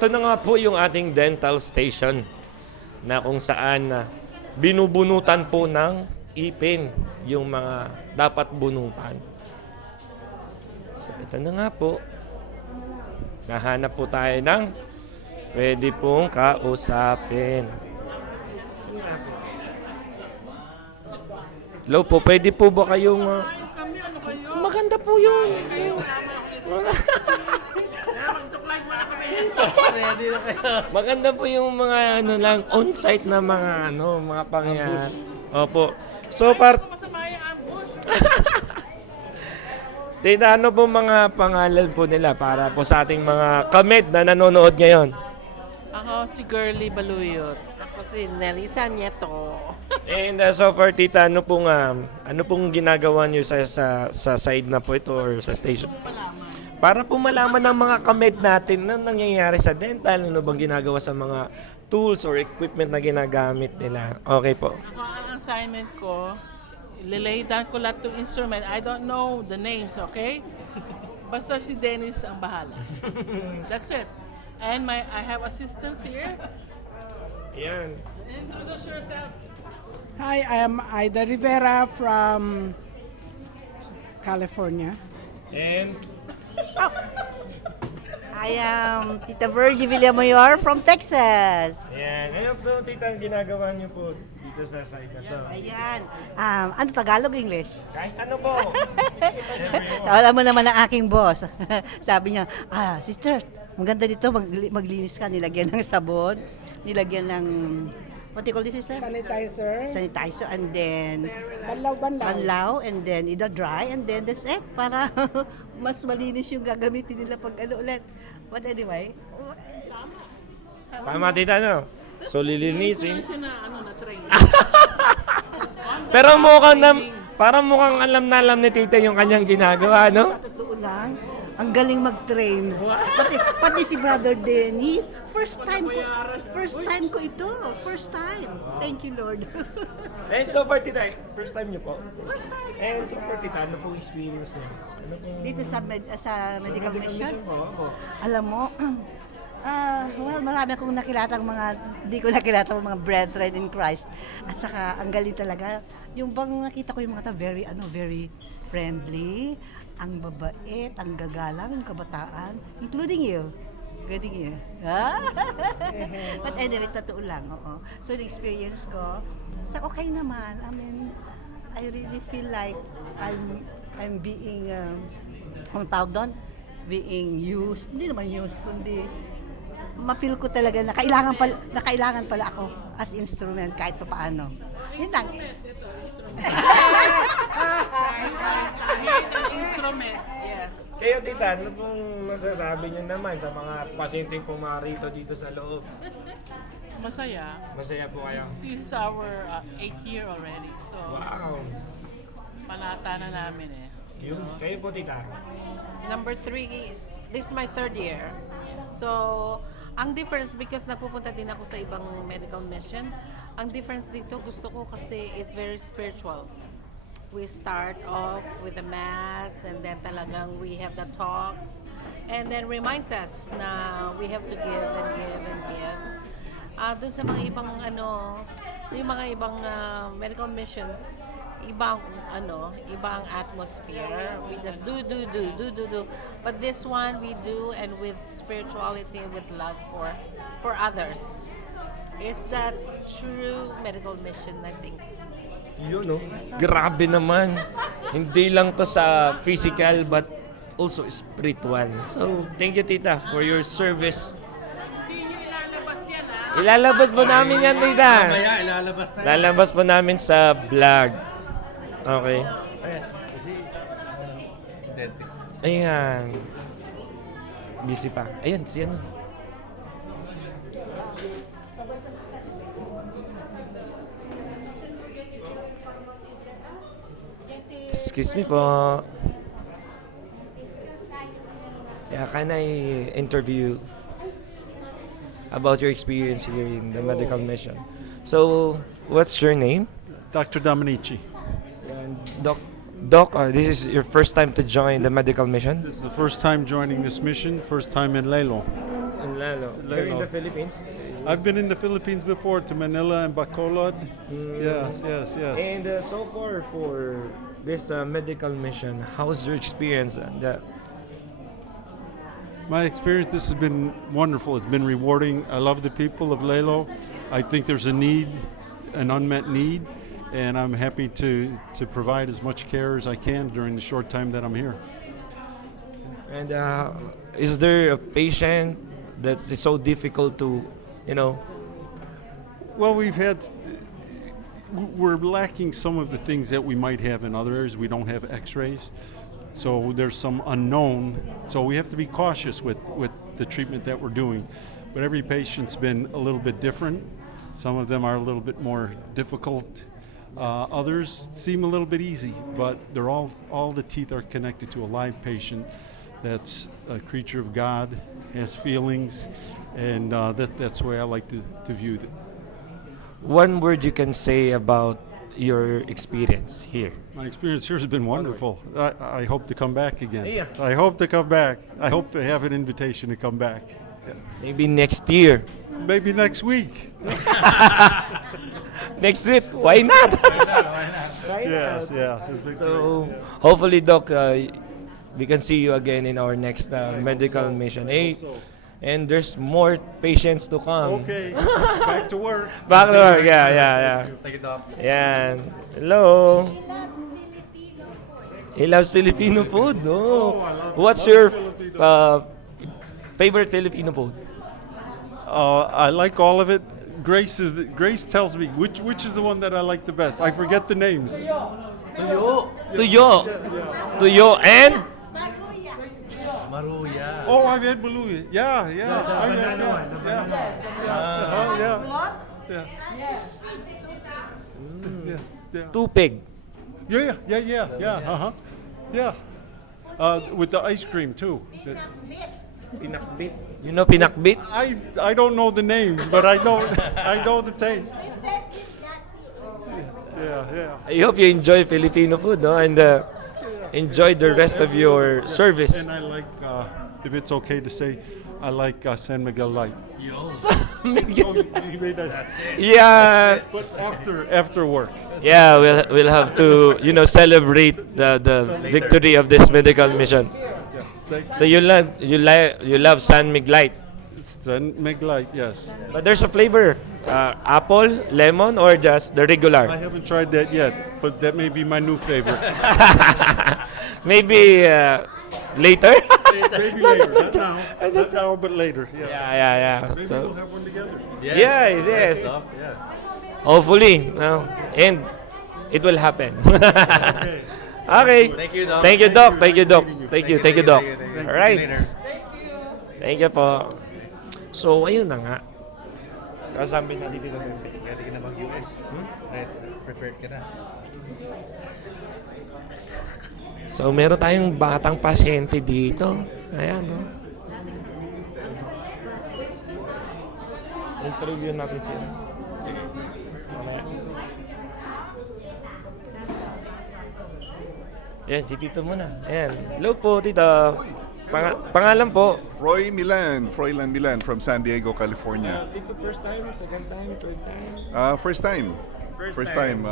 ito na nga po yung ating dental station na kung saan binubunutan po ng ipin yung mga dapat bunutan. So, ito na nga po. Nahanap po tayo ng pwede pong kausapin. Hello po, pwede po ba kayong... maganda po yun. Maganda po yung mga on-site na mga pangyayari. Opo. So, Tita, ano po mga pangalan po nila para po sa ating mga kamed na nanonood ngayon? Ako si Girly Baluyot. Ako si Nerissa Nieto. And so far, Tita, ano pong ginagawa niyo sa side na po ito or sa station? Para po malaman ng mga kamed natin na nangyayari sa dental, ano bang ginagawa sa mga tools or equipment na ginagamit nila. Okay po. Ako ang assignment ko, lilay down ko lahat ng instrument. I don't know the names, okay? Basta si Dennis ang bahala. That's it. And I have assistants here. Yan. Introduce yourself. Hi, I am Aida Rivera from California. And I am Tita Virgie Villamayor from Texas. yan. Ano po, Tita, ang ginagawa niyo po dito sa side na to? Ayan. Ano Tagalog, English? Kahit ano po. Alam mo naman ang aking boss. Sabi niya, sister, maganda dito, maglinis ka. Nilagyan ng sabon, nilagyan ng, what do you call this, sister? Sanitizer, and then banlaw, and then ida-dry, and then that's it. Para mas malinis yung gagamitin nila pag ulit. But anyway, Tama, Tita, no? So, lilinisin. Siya na train. Pero parang mukhang alam ni Tita yung kanyang ginagawa, no? sa totoo lang, ang galing mag-train. Pati si Brother Dennis, first time ko ito. First time. Thank you, Lord. And so far, Tita, first time niyo po? First time. And so far, Tita, ano pong experience niyo? Ano pong... Dito sa medical mission, po? Opo. alam mo, marami akong di ko nakilatang mga brethren in Christ. At saka, ang galing talaga. Yung bang nakita ko yung mga very friendly, ang babait, ang gagalang, yung kabataan, including you. But anyway, totoo lang, oo. So, the experience ko, okay naman. I mean, I really feel like I'm being, ang tawag doon, being used. Hindi naman used, kundi mapil ko talaga na kailangan pala ako as instrument kahit pa paano. Yun lang. Instrument. Yes. Kayo, Tita, ano pong masasabi niyo naman sa mga pasyenteng pumarito dito sa loob? Masaya. Masaya po kayo? This is our 8th year already. So, Wow! panata na namin eh. Yung, kayo po, Tita? Number 3, this is my 3rd year. So, ang difference, because nagpupunta din ako sa ibang medical mission, ang difference dito, gusto ko kasi it's very spiritual. We start off with the mass, and then talagang we have the talks, and then reminds us na we have to give and give and give. Doon sa mga ibang yung mga ibang medical missions, ibang atmosphere. We just do. But this one we do, and with spirituality, with love for others. Is that true medical mission, I think? Yun, no? Grabe naman. Hindi lang to sa physical, but also spiritual. So, thank you, Tita, for your service. Ilalabas po namin yan, Tita. Ilalabas po namin sa vlog. Okay. Ayan. Busy pa. Ayan, siya na. Excuse me po. Yeah, can I interview about your experience here in the medical mission? So, what's your name? Dr. Dominici. And Doc, this is your first time to join the medical mission? This is the first time joining this mission, first time in Lelo. In Lalo. Here in Lalo. the Philippines. I've been in the Philippines before, to Manila and Bacolod. Yes. And so far for this medical mission, how's your experience? My experience, this has been wonderful. It's been rewarding. I love the people of Lalo. I think there's a need, an unmet need, and I'm happy to provide as much care as I can during the short time that I'm here. And is there a patient that is so difficult to, Well, we're lacking some of the things that we might have in other areas. We don't have x-rays. So there's some unknown. So we have to be cautious with the treatment that we're doing. But every patient's been a little bit different. Some of them are a little bit more difficult. Others seem a little bit easy, but they're all the teeth are connected to a live patient that's a creature of God, has feelings, and that's the way I like to view it. one word you can say about your experience here? My experience here has been wonderful. I hope to come back again. Yeah. I hope to come back. I hope to have an invitation to come back. Maybe next year. Maybe next week. Next week, why not? Yes. It's been So, hopefully, Doc, we can see you again in our next medical mission. Hey, and there's more patients to come. great. Okay, back to work. Back to work, yeah. Thank you, Doc. Yan. Hello. He loves Filipino food. Oh. I love What's your Filipino. favorite Filipino food? I like all of it. Grace tells me which is the one that I like the best. I forget the names. Tuyo. Tuyo and? Maruya. Oh, I've had baluya. Yeah. I've had yeah. Tupig. Yeah. Yeah. With the ice cream too. Pinakbit. You know pinakbit? I don't know the names, but I know the taste. Yeah. I hope you enjoy Filipino food, no? And enjoy the rest of your service. And I like, if it's okay to say, I like San Miguel Light. Yeah. But after work. Yeah, we'll have to celebrate the victory of this medical mission. So you love San Mig Light, San Miguel Light, yes. but there's a flavor, apple, lemon, or just the I regular. haven't tried that yet, but that may be my new favorite. Maybe later. Maybe later, not now. Not now, but later. Yeah. Yeah. Maybe we'll So have one together. yes. Doc, yeah. Hopefully, and it will happen. Okay. Okay. Thank you, Doc. Thank you, Doc. Thank you, Doc. Thank you, Doc. Thank you. All right. Later. Thank you po. So, ayun na nga. Kasabi na dito na Ready ka na bang US? Prepared ka na? So, meron tayong batang pasyente dito. Ayan, no? Interview natin sila. Mamaya. Ayan, si Tito muna. Ayan. Hello po, Tito. Pangalan po? Froilan Milan from San Diego, California. Tito, first time, second time, third time? First time. First time.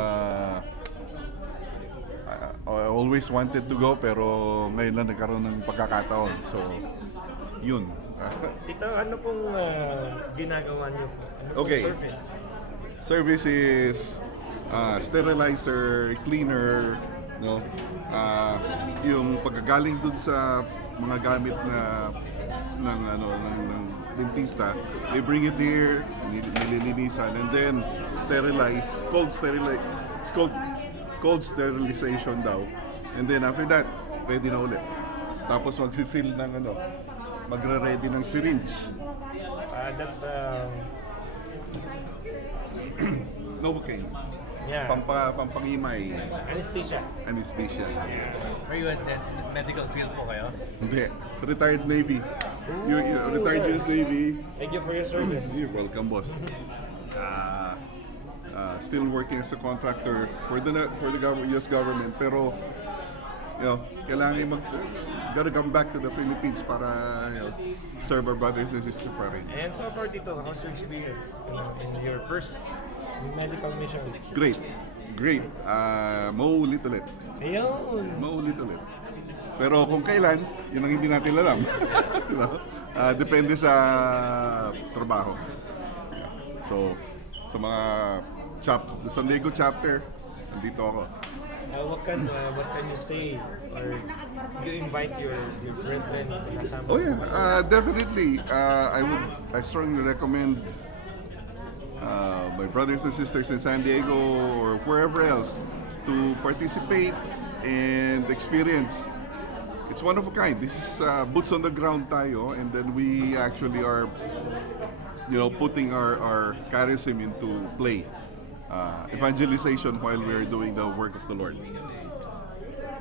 I always wanted to go pero ngayon lang nagkaroon ng pagkakataon. So, yun. Tito, ano pong ginagawa niyo? Ano pong Okay. service? Service is sterilizer, cleaner, no? Yung pagkagaling dun sa mga gamit ng dentista, they bring it here, nililinisan, and then sterilize, cold sterilization daw. And then after that, ready na ulit. Tapos mag-fill ng magre-ready ng syringe. That's Novocaine. yeah. Pampangimay. Anesthesia. Anesthesia. Yes. Are you in medical field po kayo? Hindi. Retired Navy. Retired US Navy. Thank you for your service. You're welcome, boss. Still working as a contractor for the US government, pero kailangan gotta come back to the Philippines para serve our brothers and sisters pa rin. And so far dito, how's your experience in your first medical mission? Great. Mauulit ulit. Ayun. Mauulit ulit. Pero kung kailan, yun ang hindi natin alam. Depende sa trabaho. So, sa mga San Diego chapter, nandito ako. What can you say or you invite your brethren to kasama? Oh yeah, definitely. I strongly recommend my brothers and sisters in San Diego or wherever else to participate and experience. It's one of a kind. This is boots on the ground tayo, and then we actually are, putting our charism into play. Evangelization while we are doing the work of the Lord.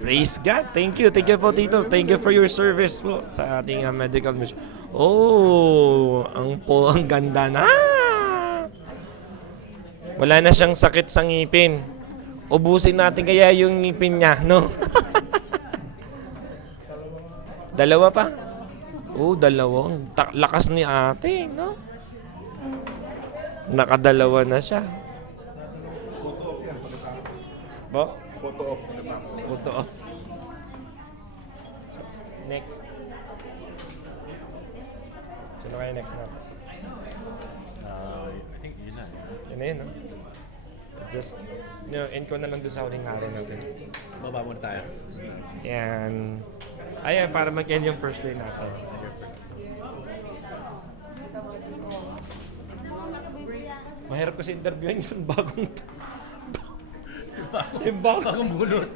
Praise God. Thank you po, Tito. Thank you for your service po sa ating medical mission. Oh, ang ganda na. Wala na siyang sakit sa ngipin. Ubusin natin kaya yung ngipin niya, no? Dalawa pa? Oh, dalawang. Lakas ni ate, no? Nakadalawa na siya. Bo? Photo off. So, next. Sino kaya next natin? I think yun na. Yun na yun, no? Just, end ko na lang doon sa huling araw natin. Baba muna tayo. Yan. Ayan, para mag-end yung first day natin. Mahirap kasi interviewin yung bagong yung bagong bunot.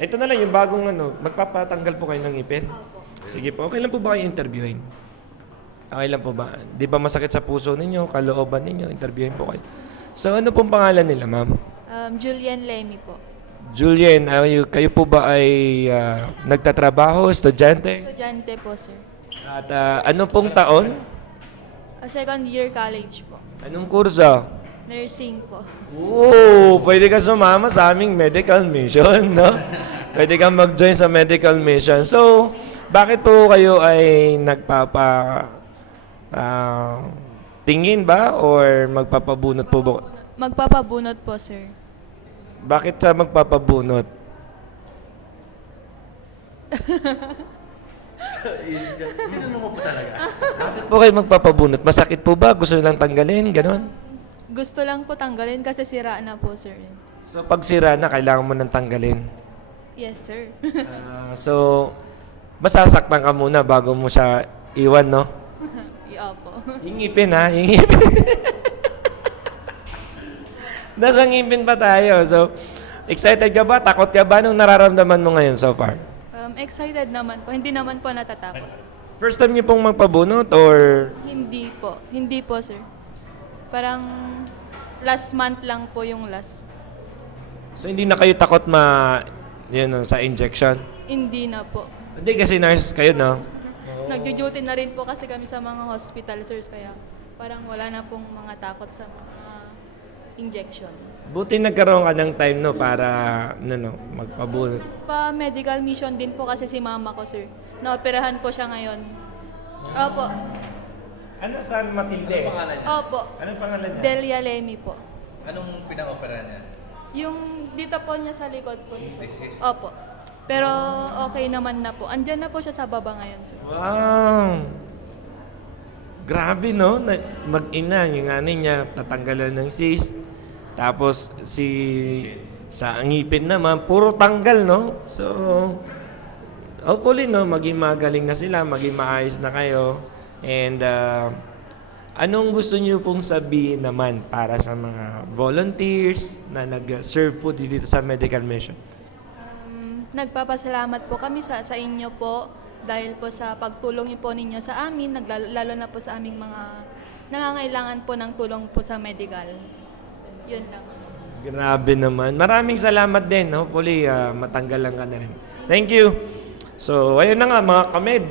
Ito na lang yung bagong magpapatanggal po kayo ng ngipin. Sige po, okay lang po ba kayo interviewin? Okay lang po ba? Di ba masakit sa puso ninyo, kalooban ninyo, interviewin po kayo. So ano pong pangalan nila, ma'am? Julian Lemmy po. Julian, kayo po ba ay nagtatrabaho, estudyante? Estudyante po, sir. At ano pong taon? Second year college po. Anong kurso? Nursing po. Oo, pwede ka sumama sa aming medical mission, no? Pwede kang mag-join sa medical mission. So, bakit po kayo ay tingin ba or magpapabunot po ba? Magpapabunot po, sir. Bakit ka magpapabunot? Tinanong mo po talaga. Bakit po kayo magpapabunot? Masakit po ba? Gusto nilang tanggalin? Ganon? Gusto lang po tanggalin kasi sira na po, sir. So, pag sira na, kailangan mo nang tanggalin. Yes, sir. So, masasaktan ka muna bago mo siya iwan, no? Opo. Ingipin, ha? Ingipin. Nasa ngipin pa tayo. So, excited ka ba? Takot ka ba? Anong nararamdaman mo ngayon so far? Excited naman po. Hindi naman po natatakot. First time niyo pong magpabunot or Hindi po. Hindi po, sir. Parang last month lang po yung last. so hindi na kayo takot sa injection? Hindi na po. Hindi kasi nurse kayo, no? Nagjo-duty na rin po kasi kami sa mga hospital, sirs. Kaya parang wala na pong mga takot sa mga injection. Buti nagkaroon ka ng time, no, para magpabunot. Pa-medical mission din po kasi si mama ko, sir. Naoperahan po siya ngayon. Opo. Ano San Matilde? Pangalan niya? Opo. Anong pangalan niya? Delia Lemmy po. Anong pinang-opera niya? Yung dito po niya sa likod po. Opo. Pero okay naman na po. Andyan na po siya sa baba ngayon, sir. Wow! Grabe, no? Mag-ina, yung niya, tatanggalan ng cyst. Tapos, sa ngipin naman, puro tanggal, no? So, hopefully, no, maging magaling na sila, maging maayos na kayo. And, anong gusto niyo pong sabihin naman para sa mga volunteers na nag-serve po dito sa medical mission? Nagpapasalamat po kami sa inyo po dahil po sa pagtulong niyo po ninyo sa amin, lalo na po sa aming mga nangangailangan po ng tulong po sa medical. Yun lang. Grabe naman. Maraming salamat din. Hopefully, matanggalan ka na rin. Thank you. So, ayun na nga mga kamed.